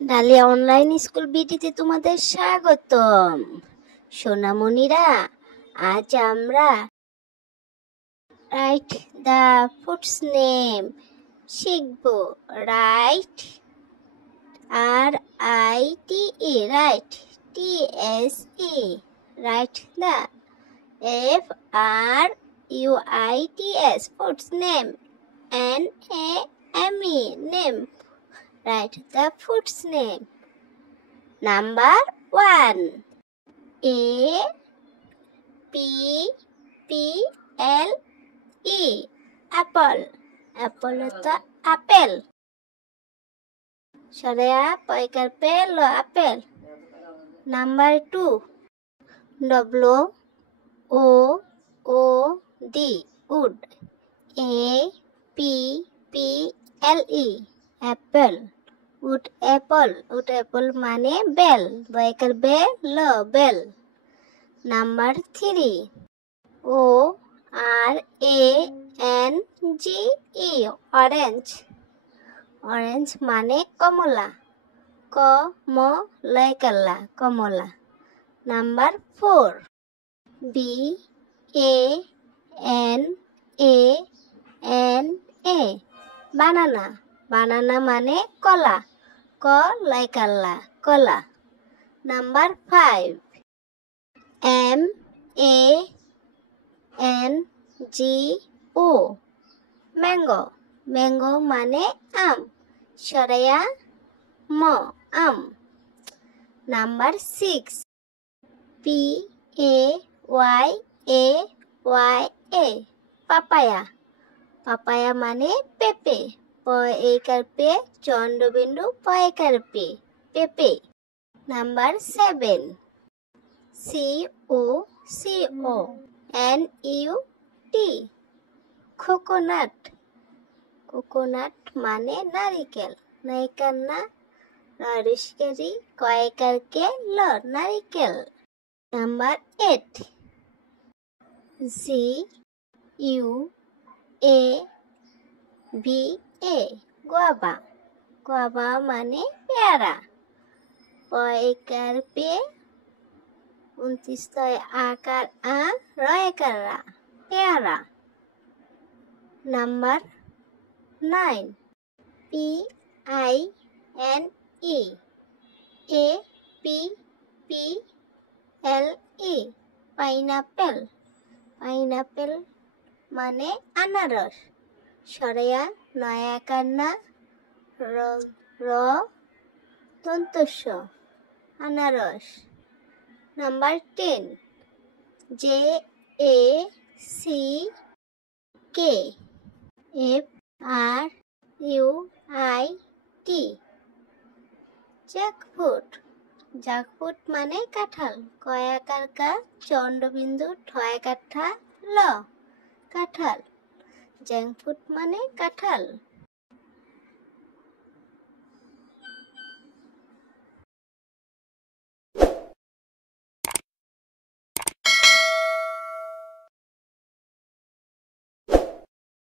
Dahlia online school বিটিতে তোমাদের স্বাগতম। সোনামণিরা, আজ আমরা রাইট দ্য ফুডস নেম শিখব। Right, RITE, right, TSE, write the, FRUITS, foods name, NAME, name, write the food's name. Number 1, APPLE, apple. Apple to apple. Soraya poikar pelo apple. Number 2, WOOD, wood. APPLE, apple. wood apple. wood apple মানে বেল, বয়কার বেল, বেল। Number 3, ORANGE, orange. Orange মানে কমলা, কমলাইকাল্লা, কমলা। Number 4, BANANA, বানানা। বানানা মানে কলা, কলাইকাল্লা, কলা। Number 5, MANGO, mango. ম্যাঙ্গো মানে আম, সরায়া ম, আম। Number 6, PAYAYA, papaya. পাপায়া মানে পেঁপে, পয়কার পে, চন্দ্রবিন্দু পয়কার পে, পেঁপে। Number 7, COCONUT, coconut. কোকোনাট মানে নারিকেল, নাইকার না, ররিশকারি, কয়কার কে, ল, নারিকেল। Number 8, GUAVA, guava. গোয়াবা মানে পেয়ারা, পয়কার পে, 29 আকার আ, রয়কার রা, পেয়ারা। Number 9, PINEAPPLE, pineapple. পাইনাপেল মানে আনারস, সরেয়া নয়াকার না, র দন্তস্ব, আনারস। Number 10, JACKFRUIT, jackfruit. জ্যাকফ্রুট মানে কাঁঠাল, কয়াকার কা, চন্দ্রবিন্দু ঠয়াকার ঠা, ল, কাঁঠাল। জ্যাকফ্রুট মানে কাঁঠাল।